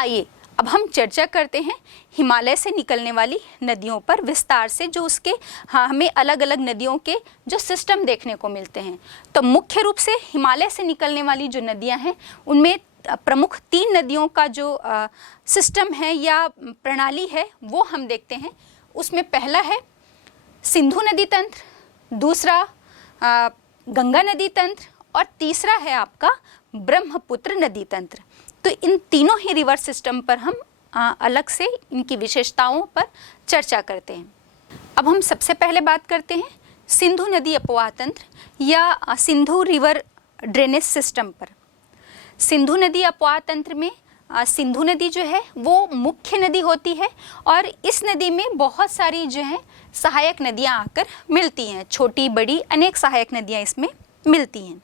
आइए अब हम चर्चा करते हैं हिमालय से निकलने वाली नदियों पर विस्तार से, जो उसके हमें अलग अलग नदियों के जो सिस्टम देखने को मिलते हैं। तो मुख्य रूप से हिमालय से निकलने वाली जो नदियां हैं उनमें प्रमुख 3 नदियों का जो सिस्टम है या प्रणाली है वो हम देखते हैं। उसमें पहला है सिंधु नदी तंत्र, दूसरा गंगा नदी तंत्र और तीसरा है आपका ब्रह्मपुत्र नदी तंत्र। तो इन तीनों ही रिवर सिस्टम पर हम अलग से इनकी विशेषताओं पर चर्चा करते हैं। अब हम सबसे पहले बात करते हैं सिंधु नदी अपवाह तंत्र या सिंधु रिवर ड्रेनेज सिस्टम पर। सिंधु नदी अपवाह तंत्र में सिंधु नदी जो है वो मुख्य नदी होती है और इस नदी में बहुत सारी जो है सहायक नदियां आकर मिलती हैं, छोटी बड़ी अनेक सहायक नदियां इसमें मिलती हैं।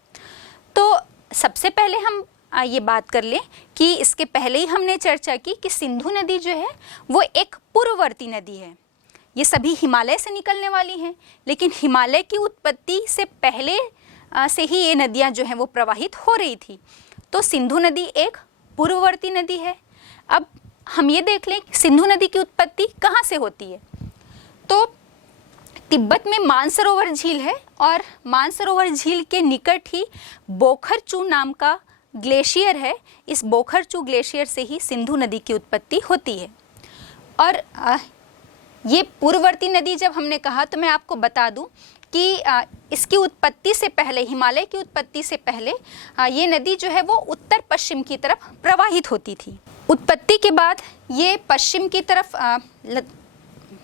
तो सबसे पहले हम ये बात कर लें कि इसके पहले ही हमने चर्चा की कि सिंधु नदी जो है वो एक पूर्ववर्ती नदी है। ये सभी हिमालय से निकलने वाली हैं, लेकिन हिमालय की उत्पत्ति से पहले से ही ये नदियां जो हैं वो प्रवाहित हो रही थी। तो सिंधु नदी एक पूर्ववर्ती नदी है। अब हम ये देख लें कि सिंधु नदी की उत्पत्ति कहाँ से होती है। तो तिब्बत में मानसरोवर झील है और मानसरोवर झील के निकट ही बोखरचू नाम का ग्लेशियर है। इस बोखरचू ग्लेशियर से ही सिंधु नदी की उत्पत्ति होती है। और ये पूर्ववर्ती नदी जब हमने कहा तो मैं आपको बता दूं कि इसकी उत्पत्ति से पहले, हिमालय की उत्पत्ति से पहले ये नदी जो है वो उत्तर पश्चिम की तरफ प्रवाहित होती थी। उत्पत्ति के बाद ये पश्चिम की तरफ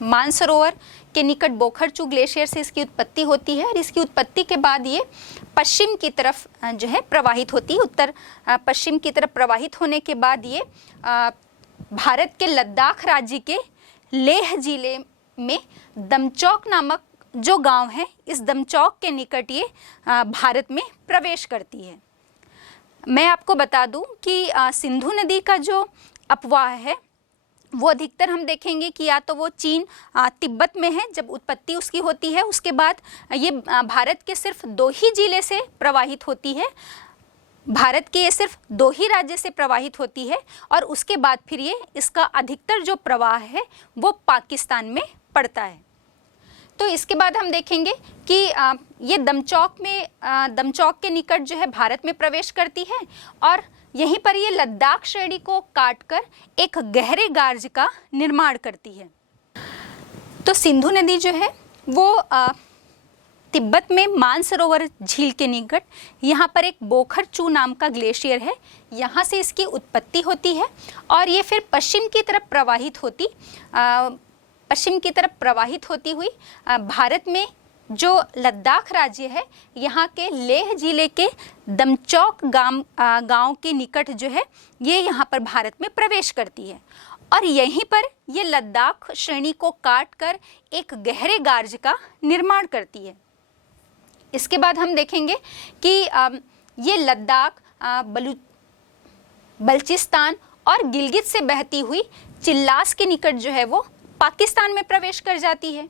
मानसरोवर के निकट बोखरचू ग्लेशियर से इसकी उत्पत्ति होती है और इसकी उत्पत्ति के बाद ये पश्चिम की तरफ जो है प्रवाहित होती है। उत्तर पश्चिम की तरफ प्रवाहित होने के बाद ये भारत के लद्दाख राज्य के लेह जिले में दमचौक नामक जो गांव है, इस दमचौक के निकट ये भारत में प्रवेश करती है। मैं आपको बता दूं कि सिंधु नदी का जो अपवाह है वो अधिकतर हम देखेंगे कि या तो वो चीन तिब्बत में है जब उत्पत्ति उसकी होती है, उसके बाद ये भारत के सिर्फ 2 ही जिले से प्रवाहित होती है, भारत के ये सिर्फ 2 ही राज्य से प्रवाहित होती है और उसके बाद फिर ये इसका अधिकतर जो प्रवाह है वो पाकिस्तान में पड़ता है। तो इसके बाद हम देखेंगे कि ये दमचौक के निकट जो है भारत में प्रवेश करती है और यहीं पर ये लद्दाख श्रेणी को काटकर एक गहरे गार्ज का निर्माण करती है। तो सिंधु नदी जो है वो तिब्बत में मानसरोवर झील के निकट यहाँ पर एक बोखरचू नाम का ग्लेशियर है, यहाँ से इसकी उत्पत्ति होती है और ये फिर पश्चिम की तरफ प्रवाहित होती हुई भारत में जो लद्दाख राज्य है यहाँ के लेह जिले के दमचौक गांव के निकट जो है ये यहाँ पर भारत में प्रवेश करती है और यहीं पर ये लद्दाख श्रेणी को काटकर एक गहरे गार्ज का निर्माण करती है। इसके बाद हम देखेंगे कि ये लद्दाख, बलूचिस्तान और गिलगित से बहती हुई चिल्लास के निकट जो है वो पाकिस्तान में प्रवेश कर जाती है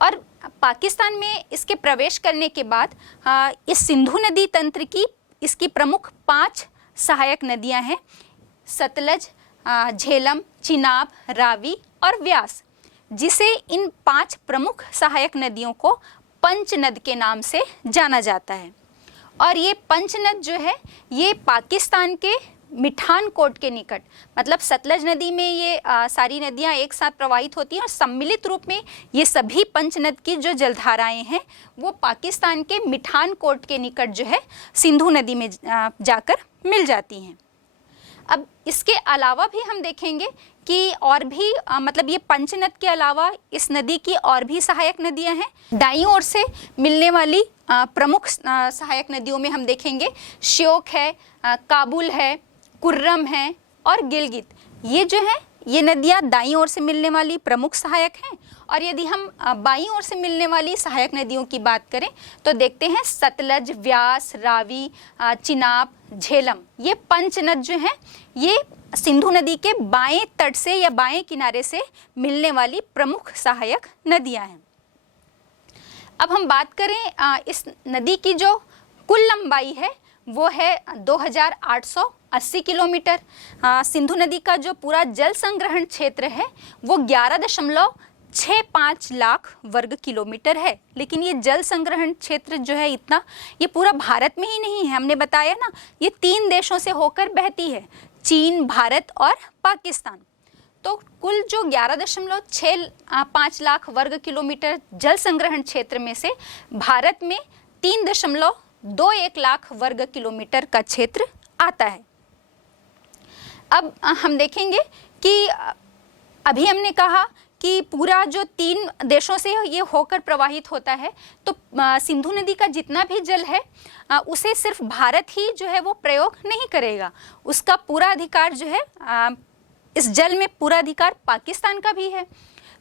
और पाकिस्तान में इसके प्रवेश करने के बाद इस सिंधु नदी तंत्र की इसकी प्रमुख 5 सहायक नदियां हैं, सतलज, झेलम, चिनाब, रावी और व्यास, जिसे इन 5 प्रमुख सहायक नदियों को पंचनद के नाम से जाना जाता है। और ये पंचनद जो है ये पाकिस्तान के मिठानकोट के निकट, मतलब सतलज नदी में ये सारी नदियां एक साथ प्रवाहित होती हैं और सम्मिलित रूप में ये सभी पंचनद की जो जलधाराएं हैं वो पाकिस्तान के मिठानकोट के निकट जो है सिंधु नदी में जाकर मिल जाती हैं। अब इसके अलावा भी हम देखेंगे कि और भी मतलब ये पंचनद के अलावा इस नदी की और भी सहायक नदियां हैं। दाईं ओर से मिलने वाली प्रमुख सहायक नदियों में हम देखेंगे श्योक है, काबुल है, कुर्रम है और गिलगित। ये जो है ये नदियाँ दाईं ओर से मिलने वाली प्रमुख सहायक हैं। और यदि हम बाईं ओर से मिलने वाली सहायक नदियों की बात करें तो देखते हैं सतलज, व्यास, रावी, चिनाब, झेलम। ये पंचनद जो हैं ये सिंधु नदी के बाएं तट से या बाएं किनारे से मिलने वाली प्रमुख सहायक नदियां हैं। अब हम बात करें इस नदी की जो कुल लंबाई है वो है 2880 किलोमीटर। सिंधु नदी का जो पूरा जल संग्रहण क्षेत्र है वो 11.65 लाख वर्ग किलोमीटर है। लेकिन ये जल संग्रहण क्षेत्र जो है इतना, ये पूरा भारत में ही नहीं है, हमने बताया ना, ये 3 देशों से होकर बहती है, चीन, भारत और पाकिस्तान। तो कुल जो 11.65 लाख वर्ग किलोमीटर जल संग्रहण क्षेत्र में से भारत में 3.21 लाख वर्ग किलोमीटर का क्षेत्र आता है। अब हम देखेंगे कि अभी हमने कहा कि पूरा जो 3 देशों से ये होकर प्रवाहित होता है, तो सिंधु नदी का जितना भी जल है उसे सिर्फ भारत ही जो है वो प्रयोग नहीं करेगा, उसका पूरा अधिकार जो है इस जल में पूरा अधिकार पाकिस्तान का भी है।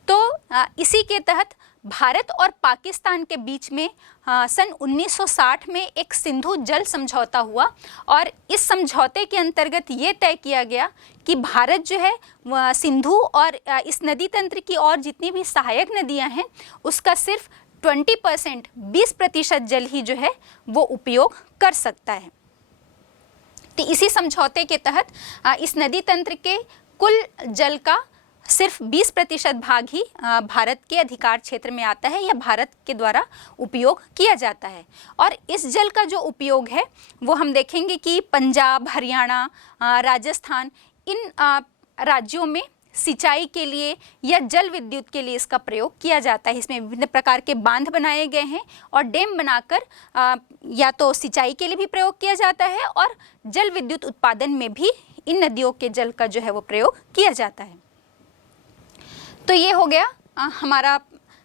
तो इसी के तहत भारत और पाकिस्तान के बीच में सन 1960 में एक सिंधु जल समझौता हुआ और इस समझौते के अंतर्गत ये तय किया गया कि भारत जो है सिंधु और इस नदी तंत्र की और जितनी भी सहायक नदियां हैं उसका सिर्फ 20% 20% जल ही जो है वो उपयोग कर सकता है। तो इसी समझौते के तहत इस नदी तंत्र के कुल जल का सिर्फ 20% भाग ही भारत के अधिकार क्षेत्र में आता है या भारत के द्वारा उपयोग किया जाता है। और इस जल का जो उपयोग है वो हम देखेंगे कि पंजाब, हरियाणा, राजस्थान, इन राज्यों में सिंचाई के लिए या जल विद्युत के लिए इसका प्रयोग किया जाता है। इसमें विभिन्न प्रकार के बांध बनाए गए हैं और डैम बनाकर या तो सिंचाई के लिए भी प्रयोग किया जाता है और जल विद्युत उत्पादन में भी इन नदियों के जल का जो है वो प्रयोग किया जाता है। तो ये हो गया हमारा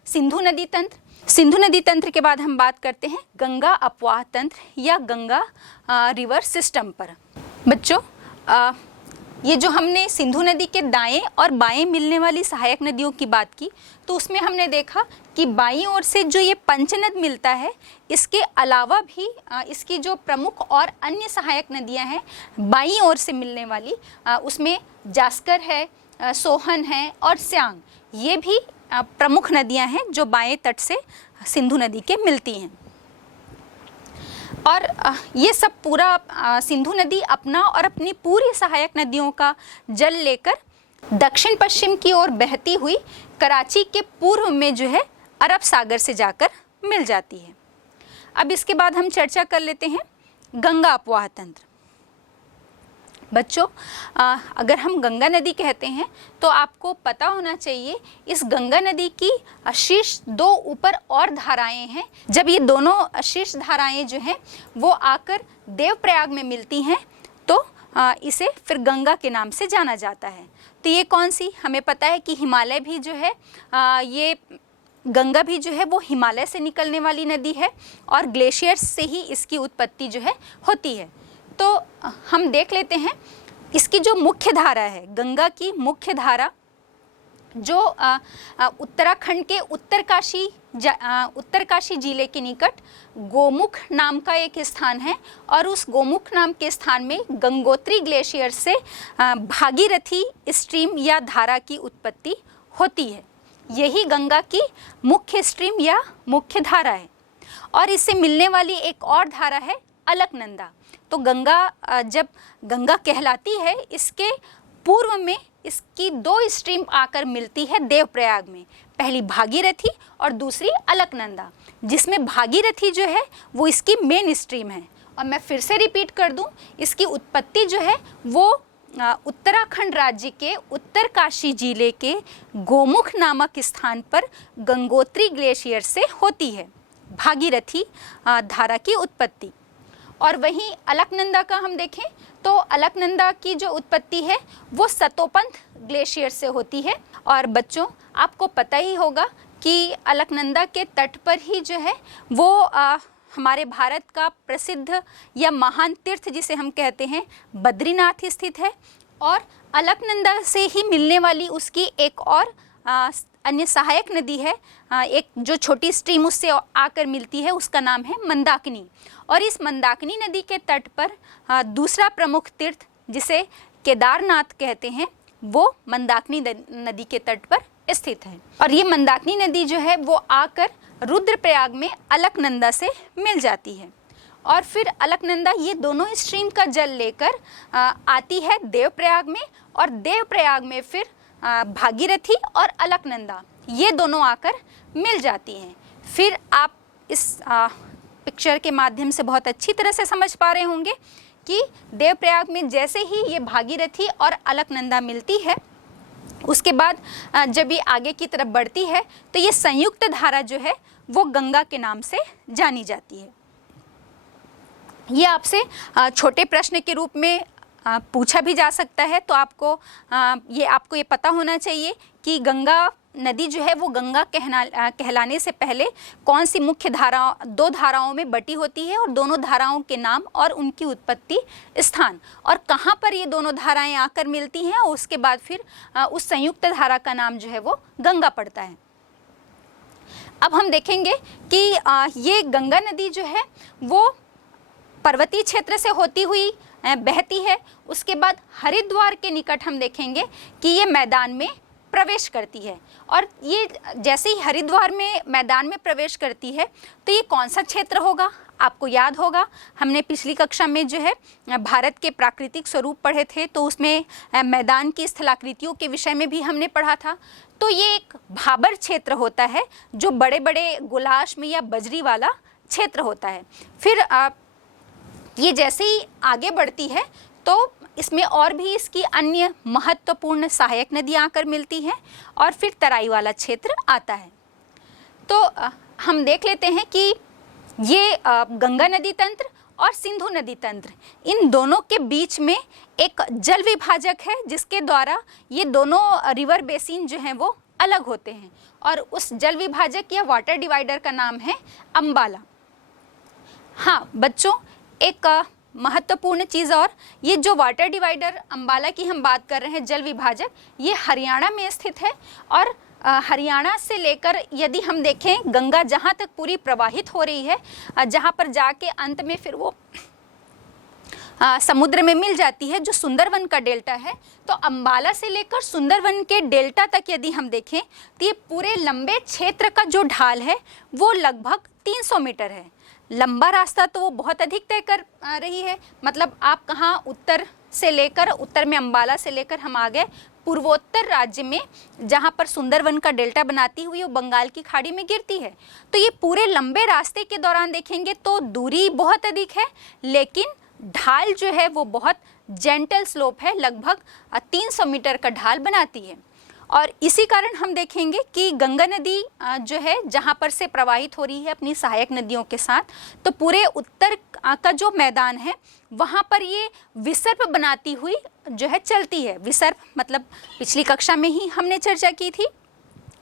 सिंधु नदी तंत्र। सिंधु नदी तंत्र के बाद हम बात करते हैं गंगा अपवाह तंत्र या गंगा रिवर सिस्टम पर। बच्चों, ये जो हमने सिंधु नदी के दाएं और बाएं मिलने वाली सहायक नदियों की बात की, तो उसमें हमने देखा कि बाईं ओर से जो ये पंचनद मिलता है, इसके अलावा भी इसकी जो प्रमुख और अन्य सहायक नदियां हैं बाईं ओर से मिलने वाली, उसमें जास्कर है, सोहन है और स्यांग, ये भी प्रमुख नदियां हैं जो बाएं तट से सिंधु नदी के मिलती हैं। और ये सब पूरा सिंधु नदी अपना और अपनी पूरी सहायक नदियों का जल लेकर दक्षिण पश्चिम की ओर बहती हुई कराची के पूर्व में जो है अरब सागर से जाकर मिल जाती है। अब इसके बाद हम चर्चा कर लेते हैं गंगा अपवाह तंत्र। बच्चों, अगर हम गंगा नदी कहते हैं तो आपको पता होना चाहिए इस गंगा नदी की शीर्ष 2 ऊपर और धाराएं हैं। जब ये दोनों शीर्ष धाराएं जो हैं वो आकर देवप्रयाग में मिलती हैं तो इसे फिर गंगा के नाम से जाना जाता है। तो ये कौन सी, हमें पता है कि हिमालय भी जो है ये गंगा भी जो है वो हिमालय से निकलने वाली नदी है और ग्लेशियर्स से ही इसकी उत्पत्ति जो है होती है। तो हम देख लेते हैं इसकी जो मुख्य धारा है, गंगा की मुख्य धारा जो उत्तराखंड के उत्तरकाशी जिले के निकट गोमुख नाम का एक स्थान है और उस गोमुख नाम के स्थान में गंगोत्री ग्लेशियर से भागीरथी स्ट्रीम या धारा की उत्पत्ति होती है। यही गंगा की मुख्य स्ट्रीम या मुख्य धारा है। और इससे मिलने वाली एक और धारा है अलकनंदा। तो गंगा जब गंगा कहलाती है, इसके पूर्व में इसकी 2 स्ट्रीम आकर मिलती है देवप्रयाग में, पहली भागीरथी और दूसरी अलकनंदा, जिसमें भागीरथी जो है वो इसकी मेन स्ट्रीम है। और मैं फिर से रिपीट कर दूं, इसकी उत्पत्ति जो है वो उत्तराखंड राज्य के उत्तरकाशी जिले के गोमुख नामक स्थान पर गंगोत्री ग्लेशियर से होती है, भागीरथी धारा की उत्पत्ति। और वहीं अलकनंदा का हम देखें तो अलकनंदा की जो उत्पत्ति है वो सतोपंथ ग्लेशियर से होती है। और बच्चों, आपको पता ही होगा कि अलकनंदा के तट पर ही जो है वो हमारे भारत का प्रसिद्ध या महान तीर्थ जिसे हम कहते हैं बद्रीनाथ स्थित है। और अलकनंदा से ही मिलने वाली उसकी एक और अन्य सहायक नदी है, एक जो छोटी स्ट्रीम उससे आकर मिलती है, उसका नाम है मंदाकिनी। और इस मंदाकिनी नदी के तट पर दूसरा प्रमुख तीर्थ जिसे केदारनाथ कहते हैं वो मंदाकिनी नदी के तट पर स्थित है। और ये मंदाकिनी नदी जो है वो आकर रुद्रप्रयाग में अलकनंदा से मिल जाती है। और फिर अलकनंदा, ये दोनों स्ट्रीम का जल लेकर आती है देवप्रयाग में, और देवप्रयाग में फिर भागीरथी और अलकनंदा ये दोनों आकर मिल जाती हैं। फिर आप इस पिक्चर के माध्यम से बहुत अच्छी तरह से समझ पा रहे होंगे कि देवप्रयाग में जैसे ही ये भागीरथी और अलकनंदा मिलती है, उसके बाद जब ये आगे की तरफ बढ़ती है तो ये संयुक्त धारा जो है वो गंगा के नाम से जानी जाती है। ये आपसे छोटे प्रश्न के रूप में पूछा भी जा सकता है, तो आपको ये पता होना चाहिए कि गंगा नदी जो है वो गंगा कहलाने से पहले कौन सी मुख्य दो धाराओं में बटी होती है, और दोनों धाराओं के नाम और उनकी उत्पत्ति स्थान और कहाँ पर ये दोनों धाराएं आकर मिलती हैं, और उसके बाद फिर उस संयुक्त धारा का नाम जो है वो गंगा पड़ता है। अब हम देखेंगे कि ये गंगा नदी जो है वो पर्वतीय क्षेत्र से होती हुई बहती है। उसके बाद हरिद्वार के निकट हम देखेंगे कि ये मैदान में प्रवेश करती है, और ये जैसे ही हरिद्वार में मैदान में प्रवेश करती है तो ये कौन सा क्षेत्र होगा, आपको याद होगा हमने पिछली कक्षा में जो है भारत के प्राकृतिक स्वरूप पढ़े थे, तो उसमें मैदान की स्थलाकृतियों के विषय में भी हमने पढ़ा था। तो ये एक भाबर क्षेत्र होता है जो बड़े बड़े गुलाश में या बजरी वाला क्षेत्र होता है। फिर ये जैसे ही आगे बढ़ती है तो इसमें और भी इसकी अन्य महत्वपूर्ण सहायक नदियाँ आकर मिलती हैं, और फिर तराई वाला क्षेत्र आता है। तो हम देख लेते हैं कि ये गंगा नदी तंत्र और सिंधु नदी तंत्र, इन दोनों के बीच में एक जल विभाजक है जिसके द्वारा ये दोनों रिवर बेसिन जो हैं वो अलग होते हैं, और उस जल विभाजक या वाटर डिवाइडर का नाम है अम्बाला। हाँ बच्चों, एक महत्वपूर्ण चीज़ और, ये जो वाटर डिवाइडर अम्बाला की हम बात कर रहे हैं, जल विभाजक, ये हरियाणा में स्थित है। और हरियाणा से लेकर यदि हम देखें गंगा जहाँ तक पूरी प्रवाहित हो रही है, जहाँ पर जाके अंत में फिर वो समुद्र में मिल जाती है, जो सुंदरवन का डेल्टा है, तो अम्बाला से लेकर सुंदरवन के डेल्टा तक यदि हम देखें तो ये पूरे लंबे क्षेत्र का जो ढाल है वो लगभग 300 मीटर है। लंबा रास्ता तो वो बहुत अधिक तय कर रही है, मतलब आप कहाँ उत्तर में अम्बाला से लेकर हम आ गए पूर्वोत्तर राज्य में, जहाँ पर सुंदरवन का डेल्टा बनाती हुई वो बंगाल की खाड़ी में गिरती है। तो ये पूरे लंबे रास्ते के दौरान देखेंगे तो दूरी बहुत अधिक है, लेकिन ढाल जो है वो बहुत जेंटल स्लोप है, लगभग 300 मीटर का ढाल बनाती है। और इसी कारण हम देखेंगे कि गंगा नदी जो है जहाँ पर से प्रवाहित हो रही है अपनी सहायक नदियों के साथ, तो पूरे उत्तर का जो मैदान है वहाँ पर ये विसर्प बनाती हुई जो है चलती है। विसर्प मतलब पिछली कक्षा में ही हमने चर्चा की थी।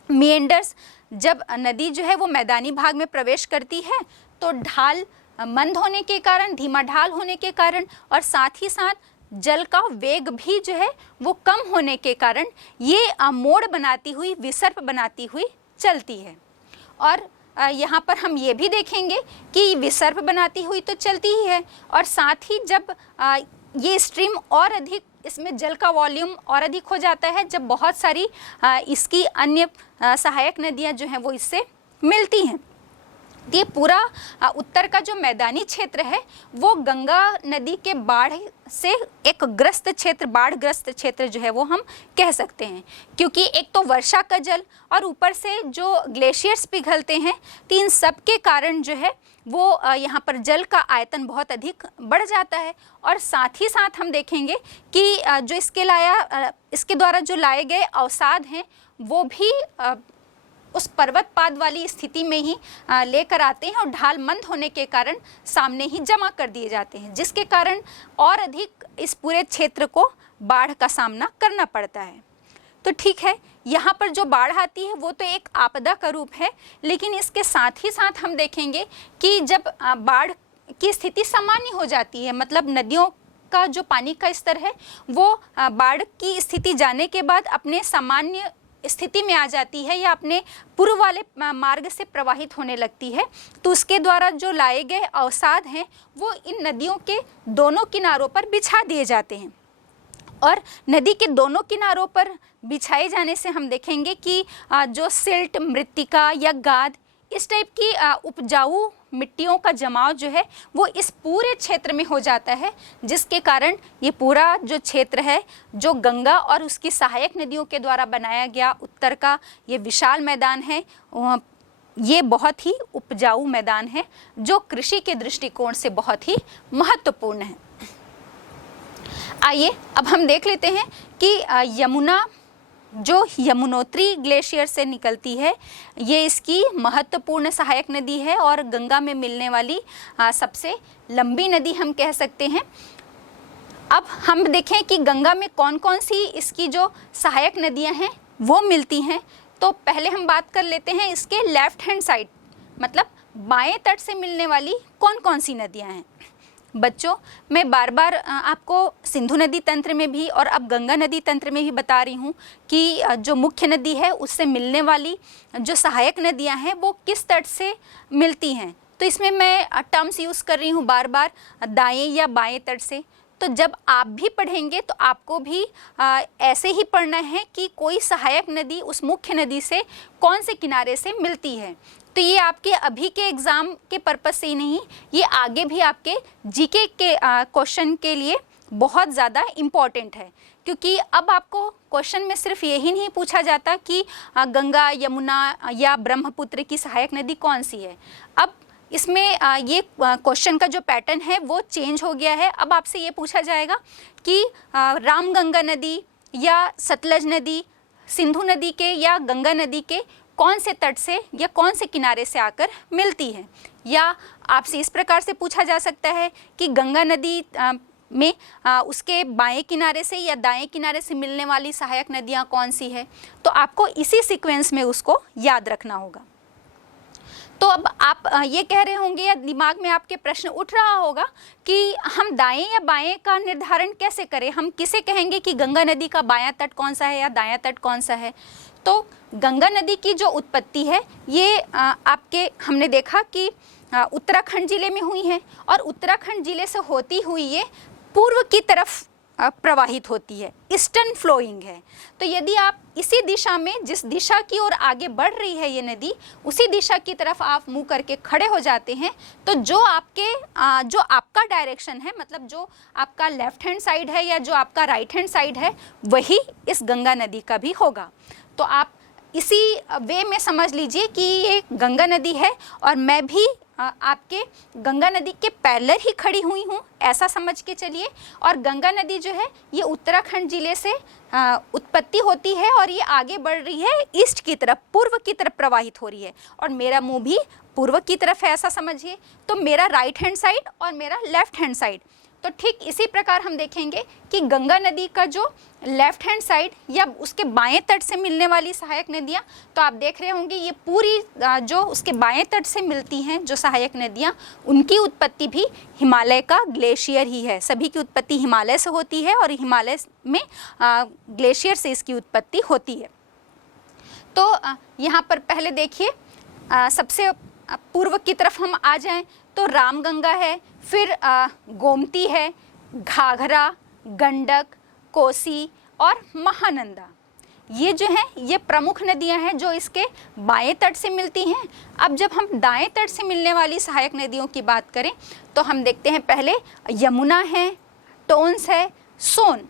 मिएंडर्स, जब नदी जो है वो मैदानी भाग में प्रवेश करती है तो ढाल मंद होने के कारण, धीमा ढाल होने के कारण, और साथ ही साथ जल का वेग भी जो है वो कम होने के कारण ये मोड़ बनाती हुई, विसर्प बनाती हुई चलती है। और यहाँ पर हम ये भी देखेंगे कि विसर्प बनाती हुई तो चलती ही है, और साथ ही जब ये स्ट्रीम और अधिक, इसमें जल का वॉल्यूम और अधिक हो जाता है जब बहुत सारी इसकी अन्य सहायक नदियाँ जो हैं वो इससे मिलती हैं। ये पूरा उत्तर का जो मैदानी क्षेत्र है वो गंगा नदी के बाढ़ से एक ग्रस्त क्षेत्र, बाढ़ग्रस्त क्षेत्र जो है वो हम कह सकते हैं, क्योंकि एक तो वर्षा का जल और ऊपर से जो ग्लेशियर्स पिघलते हैं, तो इन सब के कारण जो है वो यहाँ पर जल का आयतन बहुत अधिक बढ़ जाता है। और साथ ही साथ हम देखेंगे कि जो इसके द्वारा जो लाए गए अवसाद हैं वो भी उस पर्वतपाद वाली स्थिति में ही लेकर आते हैं, और ढाल मंद होने के कारण सामने ही जमा कर दिए जाते हैं, जिसके कारण और अधिक इस पूरे क्षेत्र को बाढ़ का सामना करना पड़ता है। तो ठीक है, यहाँ पर जो बाढ़ आती है वो तो एक आपदा का रूप है, लेकिन इसके साथ ही साथ हम देखेंगे कि जब बाढ़ की स्थिति सामान्य हो जाती है, मतलब नदियों का जो पानी का स्तर है वो बाढ़ की स्थिति जाने के बाद अपने सामान्य स्थिति में आ जाती है या अपने पूर्व वाले मार्ग से प्रवाहित होने लगती है, तो उसके द्वारा जो लाए गए अवसाद हैं वो इन नदियों के दोनों किनारों पर बिछा दिए जाते हैं। और नदी के दोनों किनारों पर बिछाए जाने से हम देखेंगे कि जो सिल्ट, मृत्तिका या गाद, इस टाइप की उपजाऊ मिट्टियों का जमाव जो है वो इस पूरे क्षेत्र में हो जाता है, जिसके कारण ये पूरा जो क्षेत्र है जो गंगा और उसकी सहायक नदियों के द्वारा बनाया गया उत्तर का ये विशाल मैदान है, ये बहुत ही उपजाऊ मैदान है जो कृषि के दृष्टिकोण से बहुत ही महत्वपूर्ण है। आइए अब हम देख लेते हैं कि यमुना जो यमुनोत्री ग्लेशियर से निकलती है ये इसकी महत्वपूर्ण सहायक नदी है और गंगा में मिलने वाली सबसे लंबी नदी हम कह सकते हैं। अब हम देखें कि गंगा में कौन कौन सी इसकी जो सहायक नदियां हैं वो मिलती हैं। तो पहले हम बात कर लेते हैं इसके लेफ्ट हैंड साइड, मतलब बाएं तट से मिलने वाली कौन कौन सी नदियां हैं। बच्चों, मैं बार बार आपको सिंधु नदी तंत्र में भी और अब गंगा नदी तंत्र में भी बता रही हूँ कि जो मुख्य नदी है उससे मिलने वाली जो सहायक नदियाँ हैं वो किस तट से मिलती हैं। तो इसमें मैं टर्म्स यूज़ कर रही हूँ बार बार दाएं या बाएं तट से। तो जब आप भी पढ़ेंगे तो आपको भी ऐसे ही पढ़ना है कि कोई सहायक नदी उस मुख्य नदी से कौन से किनारे से मिलती है। तो ये आपके अभी के एग्ज़ाम के पर्पस से ही नहीं, ये आगे भी आपके जीके के क्वेश्चन के लिए बहुत ज़्यादा इम्पॉर्टेंट है, क्योंकि अब आपको क्वेश्चन में सिर्फ यही नहीं पूछा जाता कि गंगा, यमुना या ब्रह्मपुत्र की सहायक नदी कौन सी है। अब इसमें ये क्वेश्चन का जो पैटर्न है वो चेंज हो गया है। अब आपसे ये पूछा जाएगा कि रामगंगा नदी या सतलज नदी सिंधु नदी के या गंगा नदी के कौन से तट से या कौन से किनारे से आकर मिलती है। या आपसे इस प्रकार से पूछा जा सकता है कि गंगा नदी में उसके बाएं किनारे से या दाएं किनारे से मिलने वाली सहायक नदियां कौन सी है। तो आपको इसी सीक्वेंस में उसको याद रखना होगा। तो अब आप ये कह रहे होंगे या दिमाग में आपके प्रश्न उठ रहा होगा कि हम दाएं या बाएं का निर्धारण कैसे करें, हम किसे कहेंगे कि गंगा नदी का बायां तट कौन सा है या दायां तट कौन सा है। तो गंगा नदी की जो उत्पत्ति है ये आपके हमने देखा कि उत्तराखंड जिले में हुई है और उत्तराखंड जिले से होती हुई ये पूर्व की तरफ प्रवाहित होती है, ईस्टर्न फ्लोइंग है। तो यदि आप इसी दिशा में, जिस दिशा की ओर आगे बढ़ रही है ये नदी, उसी दिशा की तरफ आप मुंह करके खड़े हो जाते हैं तो जो आपका डायरेक्शन है, मतलब जो आपका लेफ्ट हैंड साइड है या जो आपका राइट हैंड साइड है, वही इस गंगा नदी का भी होगा। तो आप इसी वे में समझ लीजिए कि ये गंगा नदी है और मैं भी आपके गंगा नदी के पैरेलल ही खड़ी हुई हूँ, ऐसा समझ के चलिए। और गंगा नदी जो है ये उत्तराखंड जिले से उत्पत्ति होती है और ये आगे बढ़ रही है ईस्ट की तरफ, पूर्व की तरफ प्रवाहित हो रही है और मेरा मुंह भी पूर्व की तरफ है, ऐसा समझिए। तो मेरा राइट हैंड साइड और मेरा लेफ्ट हैंड साइड, तो ठीक इसी प्रकार हम देखेंगे कि गंगा नदी का जो लेफ्ट हैंड साइड या उसके बाएं तट से मिलने वाली सहायक नदियां, तो आप देख रहे होंगे ये पूरी जो उसके बाएं तट से मिलती हैं जो सहायक नदियां, उनकी उत्पत्ति भी हिमालय का ग्लेशियर ही है। सभी की उत्पत्ति हिमालय से होती है और हिमालय में ग्लेशियर से इसकी उत्पत्ति होती है। तो यहाँ पर पहले देखिए, सबसे पूर्व की तरफ हम आ जाएं तो रामगंगा है, फिर गोमती है, घाघरा, गंडक, कोसी और महानंदा। ये जो हैं ये प्रमुख नदियां हैं जो इसके बाएं तट से मिलती हैं। अब जब हम दाएं तट से मिलने वाली सहायक नदियों की बात करें तो हम देखते हैं पहले यमुना है, टोंस है, सोन।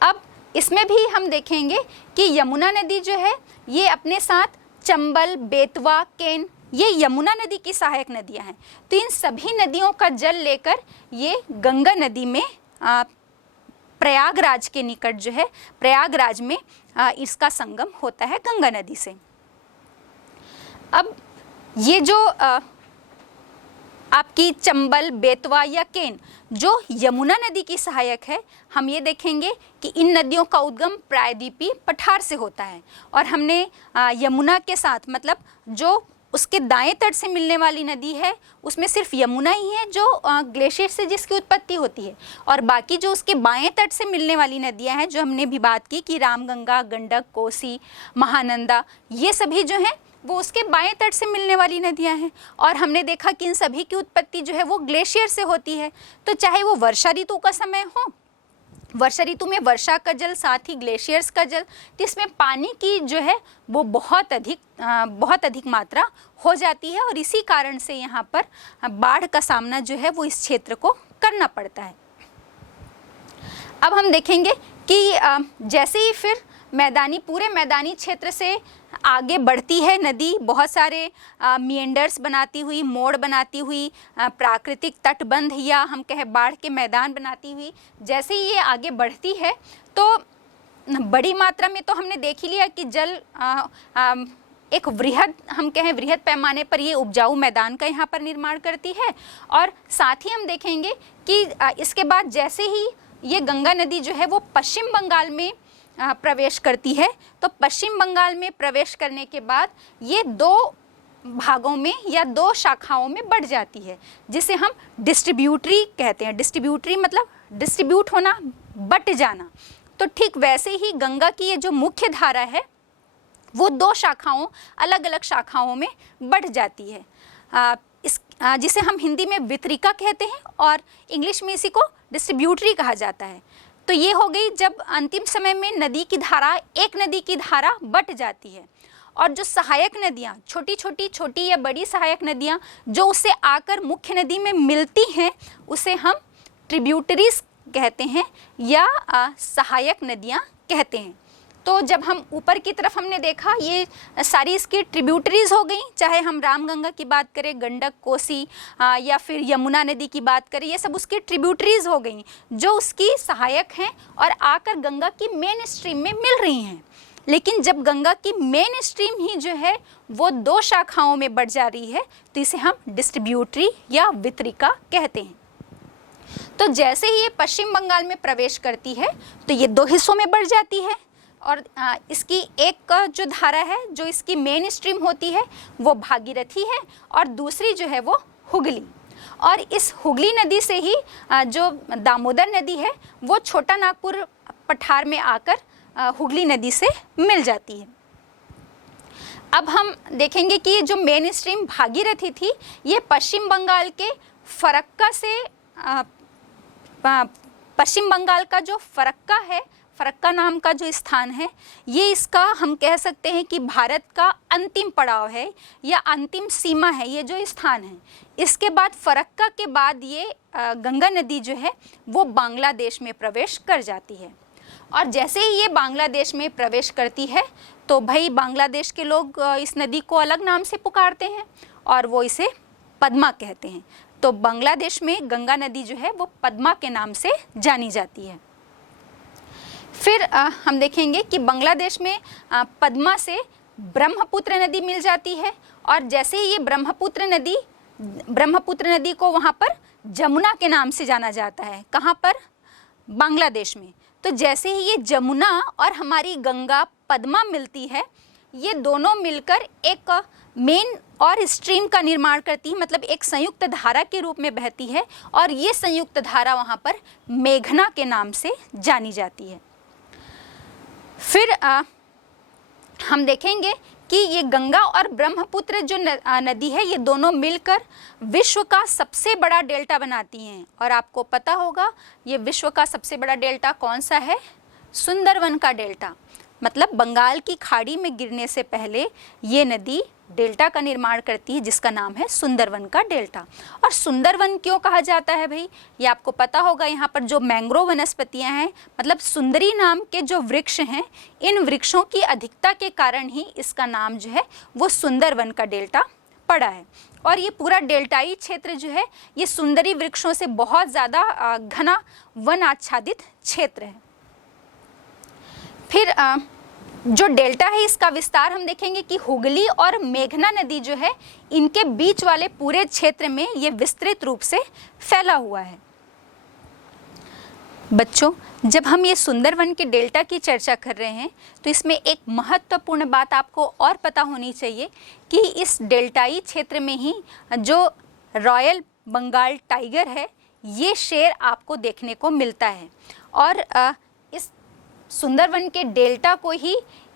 अब इसमें भी हम देखेंगे कि यमुना नदी जो है ये अपने साथ चंबल, बेतवा, केन, ये यमुना नदी की सहायक नदियां हैं। तो इन सभी नदियों का जल लेकर ये गंगा नदी में प्रयागराज के निकट जो है, प्रयागराज में इसका संगम होता है गंगा नदी से। अब ये जो आपकी चंबल, बेतवा या केन जो यमुना नदी की सहायक है, हम ये देखेंगे कि इन नदियों का उद्गम प्रायद्वीपीय पठार से होता है और हमने यमुना के साथ, मतलब जो उसके दाएं तट से मिलने वाली नदी है उसमें सिर्फ यमुना ही है जो ग्लेशियर से जिसकी उत्पत्ति होती है, और बाकी जो उसके बाएं तट से मिलने वाली नदियां हैं जो हमने भी बात की कि रामगंगा, गंडक, कोसी, महानंदा, ये सभी जो हैं वो उसके बाएं तट से मिलने वाली नदियां हैं। और हमने देखा कि इन सभी की उत्पत्ति जो है वो ग्लेशियर से होती है। तो चाहे वो वर्षा ऋतु का समय हो वर्षा ऋतु में वर्षा का जल, साथ ही ग्लेशियर्स का जल, तो इसमें पानी की जो है वो बहुत अधिक मात्रा हो जाती है और इसी कारण से यहाँ पर बाढ़ का सामना जो है वो इस क्षेत्र को करना पड़ता है। अब हम देखेंगे कि जैसे ही फिर पूरे मैदानी क्षेत्र से आगे बढ़ती है नदी, बहुत सारे मिएंडर्स बनाती हुई, मोड़ बनाती हुई, प्राकृतिक तटबंध या हम कहें बाढ़ के मैदान बनाती हुई, जैसे ही ये आगे बढ़ती है तो बड़ी मात्रा में तो हमने देख ही लिया कि जल एक वृहद पैमाने पर ये उपजाऊ मैदान का यहाँ पर निर्माण करती है। और साथ ही हम देखेंगे कि इसके बाद जैसे ही ये गंगा नदी जो है वो पश्चिम बंगाल में प्रवेश करती है, तो पश्चिम बंगाल में प्रवेश करने के बाद ये 2 भागों में या 2 शाखाओं में बढ़ जाती है, जिसे हम डिस्ट्रीब्यूटरी कहते हैं। डिस्ट्रीब्यूटरी मतलब डिस्ट्रीब्यूट होना, बट जाना। तो ठीक वैसे ही गंगा की ये जो मुख्य धारा है वो 2 शाखाओं, अलग अलग शाखाओं में बढ़ जाती है। जिसे हम हिंदी में वितरिका कहते हैं और इंग्लिश में इसी को डिस्ट्रीब्यूटरी कहा जाता है। तो ये हो गई जब अंतिम समय में एक नदी की धारा बट जाती है और जो सहायक नदियाँ, छोटी या बड़ी सहायक नदियाँ जो उससे आकर मुख्य नदी में मिलती हैं, उसे हम ट्रिब्यूटरीज कहते हैं या सहायक नदियाँ कहते हैं। तो जब हम ऊपर की तरफ हमने देखा, ये सारी इसकी ट्रिब्यूटरीज हो गई, चाहे हम रामगंगा की बात करें, गंडक, कोसी या फिर यमुना नदी की बात करें, ये सब उसकी ट्रिब्यूटरीज हो गई जो उसकी सहायक हैं और आकर गंगा की मेन स्ट्रीम में मिल रही हैं। लेकिन जब गंगा की मेन स्ट्रीम ही जो है वो 2 शाखाओं में बढ़ जा रही है, तो इसे हम डिस्ट्रीब्यूटरी या वितरिका कहते हैं। तो जैसे ही ये पश्चिम बंगाल में प्रवेश करती है तो ये 2 हिस्सों में बढ़ जाती है और इसकी एक जो धारा है, जो इसकी मेन स्ट्रीम होती है, वो भागीरथी है और दूसरी जो है वो हुगली। और इस हुगली नदी से ही जो दामोदर नदी है वो छोटा नागपुर पठार में आकर हुगली नदी से मिल जाती है। अब हम देखेंगे कि ये जो मेन स्ट्रीम भागीरथी थी, ये पश्चिम बंगाल के फरक्का से पश्चिम बंगाल का जो फरक्का है, फरक्का नाम का जो स्थान है, ये इसका हम कह सकते हैं कि भारत का अंतिम पड़ाव है या अंतिम सीमा है, ये जो स्थान है। इसके बाद फरक्का के बाद ये गंगा नदी जो है वो बांग्लादेश में प्रवेश कर जाती है। और जैसे ही ये बांग्लादेश में प्रवेश करती है तो भाई बांग्लादेश के लोग इस नदी को अलग नाम से पुकारते हैं और वो इसे पद्मा कहते हैं। तो बांग्लादेश में गंगा नदी जो है वो पद्मा के नाम से जानी जाती है। फिर हम देखेंगे कि बांग्लादेश में पद्मा से ब्रह्मपुत्र नदी मिल जाती है और जैसे ही ये ब्रह्मपुत्र नदी को वहाँ पर जमुना के नाम से जाना जाता है। कहाँ पर? बांग्लादेश में। तो जैसे ही ये जमुना और हमारी गंगा पद्मा मिलती है, ये दोनों मिलकर एक मेन और स्ट्रीम का निर्माण करती है, मतलब एक संयुक्त धारा के रूप में बहती है और ये संयुक्त धारा वहाँ पर मेघना के नाम से जानी जाती है। फिर हम देखेंगे कि ये गंगा और ब्रह्मपुत्र जो नदी है, ये दोनों मिलकर विश्व का सबसे बड़ा डेल्टा बनाती हैं। और आपको पता होगा ये विश्व का सबसे बड़ा डेल्टा कौन सा है? सुंदरवन का डेल्टा। मतलब बंगाल की खाड़ी में गिरने से पहले ये नदी डेल्टा का निर्माण करती है जिसका नाम है सुंदरवन का डेल्टा। और सुंदरवन क्यों कहा जाता है भाई? ये आपको पता होगा। यहाँ पर जो मैंग्रोव वनस्पतियाँ हैं, मतलब सुंदरी नाम के जो वृक्ष हैं, इन वृक्षों की अधिकता के कारण ही इसका नाम जो है वो सुंदरवन का डेल्टा पड़ा है। और ये पूरा डेल्टाई क्षेत्र जो है ये सुंदरी वृक्षों से बहुत ज़्यादा घना वन आच्छादित क्षेत्र है। फिर जो डेल्टा है इसका विस्तार हम देखेंगे कि हुगली और मेघना नदी जो है इनके बीच वाले पूरे क्षेत्र में ये विस्तृत रूप से फैला हुआ है। बच्चों, जब हम ये सुंदरवन के डेल्टा की चर्चा कर रहे हैं तो इसमें एक महत्वपूर्ण बात आपको और पता होनी चाहिए कि इस डेल्टाई क्षेत्र में ही जो रॉयल बंगाल टाइगर है, ये शेर आपको देखने को मिलता है। और इस सुंदरवन के डेल्टा को ही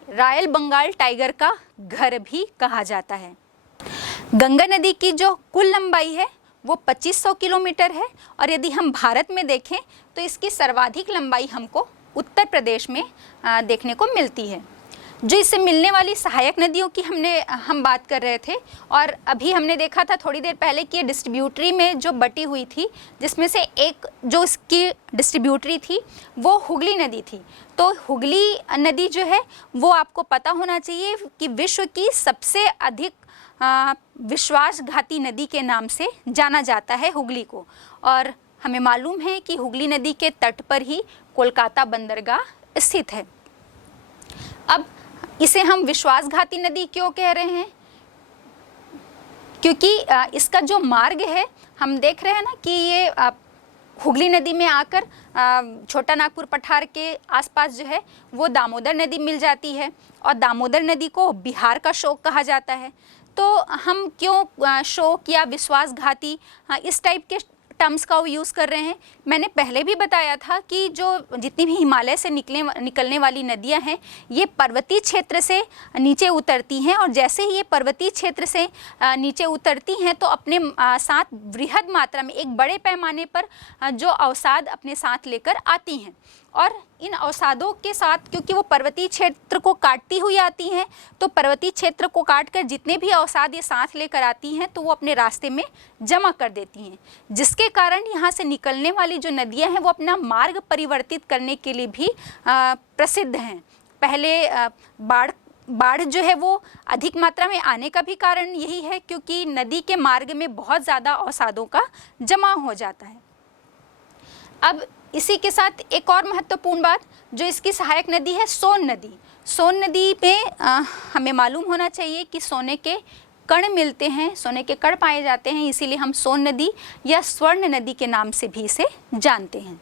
रॉयल बंगाल टाइगर का घर भी कहा जाता है। गंगा नदी की जो कुल लंबाई है वो 2500 किलोमीटर है। और यदि हम भारत में देखें तो इसकी सर्वाधिक लंबाई हमको उत्तर प्रदेश में देखने को मिलती है। जो इससे मिलने वाली सहायक नदियों की हम बात कर रहे थे, और अभी हमने देखा था थोड़ी देर पहले कि ये डिस्ट्रीब्यूटरी में जो बटी हुई थी, जिसमें से एक जो इसकी डिस्ट्रीब्यूटरी थी वो हुगली नदी थी। तो हुगली नदी जो है वो आपको पता होना चाहिए कि विश्व की सबसे अधिक विश्वासघाती नदी के नाम से जाना जाता है हुगली को। और हमें मालूम है कि हुगली नदी के तट पर ही कोलकाता बंदरगाह स्थित है। अब इसे हम विश्वासघाती नदी क्यों कह रहे हैं? क्योंकि इसका जो मार्ग है, हम देख रहे हैं ना कि ये हुगली नदी में आकर छोटा नागपुर पठार के आसपास जो है वो दामोदर नदी मिल जाती है, और दामोदर नदी को बिहार का शोक कहा जाता है। तो हम क्यों शोक या विश्वासघाती इस टाइप के टर्म्स का यूज़ कर रहे हैं? मैंने पहले भी बताया था कि जो जितनी भी हिमालय से निकलने वाली नदियां हैं, ये पर्वतीय क्षेत्र से नीचे उतरती हैं, और जैसे ही ये पर्वतीय क्षेत्र से नीचे उतरती हैं तो अपने साथ बृहद मात्रा में, एक बड़े पैमाने पर जो अवसाद अपने साथ लेकर आती हैं। और इन अवसादों के साथ, क्योंकि वो पर्वतीय क्षेत्र को काटती हुई आती हैं, तो पर्वतीय क्षेत्र को काटकर जितने भी अवसाद ये साथ लेकर आती हैं तो वो अपने रास्ते में जमा कर देती हैं, जिसके कारण यहाँ से निकलने वाली जो नदियाँ हैं वो अपना मार्ग परिवर्तित करने के लिए भी प्रसिद्ध हैं। पहले बाढ़ जो है वो अधिक मात्रा में आने का भी कारण यही है, क्योंकि नदी के मार्ग में बहुत ज़्यादा अवसादों का जमाव हो जाता है। अब इसी के साथ एक और महत्वपूर्ण बात, जो इसकी सहायक नदी है सोन नदी। सोन नदी में हमें मालूम होना चाहिए कि सोने के कण मिलते हैं, सोने के कण पाए जाते हैं, इसीलिए हम सोन नदी या स्वर्ण नदी के नाम से भी इसे जानते हैं।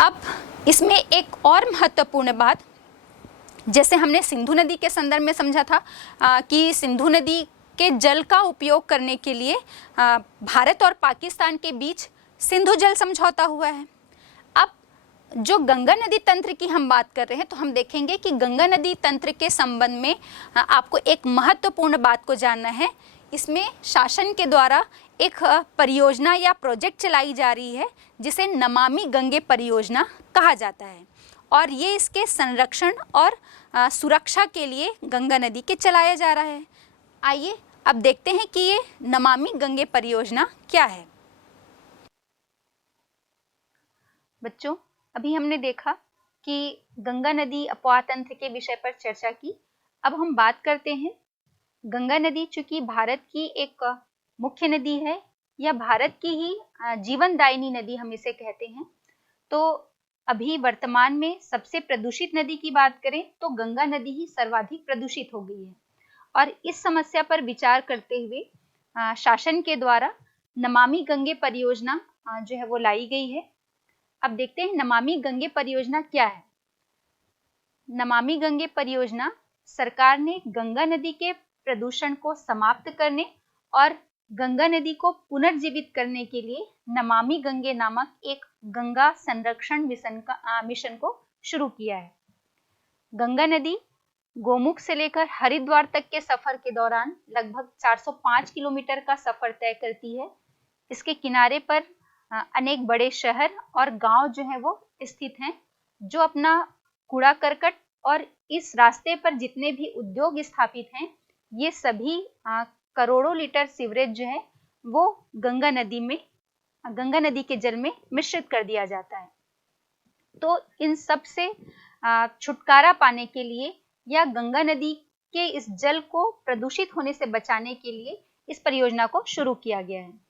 अब इसमें एक और महत्वपूर्ण बात, जैसे हमने सिंधु नदी के संदर्भ में समझा था कि सिंधु नदी के जल का उपयोग करने के लिए भारत और पाकिस्तान के बीच सिंधु जल समझौता हुआ है। अब जो गंगा नदी तंत्र की हम बात कर रहे हैं, तो हम देखेंगे कि गंगा नदी तंत्र के संबंध में आपको एक महत्वपूर्ण बात को जानना है। इसमें शासन के द्वारा एक परियोजना या प्रोजेक्ट चलाई जा रही है, जिसे नमामि गंगे परियोजना कहा जाता है, और ये इसके संरक्षण और सुरक्षा के लिए गंगा नदी के चलाया जा रहा है। आइए अब देखते हैं कि ये नमामि गंगे परियोजना क्या है। बच्चों, अभी हमने देखा कि गंगा नदी अपवाह तंत्र के विषय पर चर्चा की। अब हम बात करते हैं गंगा नदी, चूंकि भारत की एक मुख्य नदी है या भारत की ही जीवनदायिनी नदी हम इसे कहते हैं, तो अभी वर्तमान में सबसे प्रदूषित नदी की बात करें तो गंगा नदी ही सर्वाधिक प्रदूषित हो गई है। और इस समस्या पर विचार करते हुए शासन के द्वारा नमामि गंगे परियोजना जो है वो लाई गई है। अब देखते हैं नमामि गंगे परियोजना क्या है। नमामि गंगे परियोजना सरकार ने गंगा नदी के प्रदूषण को समाप्त करने और गंगा नदी को पुनर्जीवित करने के लिए नमामि गंगे नामक एक गंगा संरक्षण मिशन को शुरू किया है। गंगा नदी गोमुख से लेकर हरिद्वार तक के सफर के दौरान लगभग 405 किलोमीटर का सफर तय करती है। इसके किनारे पर अनेक बड़े शहर और गांव जो है वो स्थित हैं, जो अपना कूड़ा करकट और इस रास्ते पर जितने भी उद्योग स्थापित हैं, ये सभी करोड़ों लीटर सीवरेज जो है वो गंगा नदी के जल में मिश्रित कर दिया जाता है। तो इन सब से छुटकारा पाने के लिए या गंगा नदी के इस जल को प्रदूषित होने से बचाने के लिए इस परियोजना को शुरू किया गया है।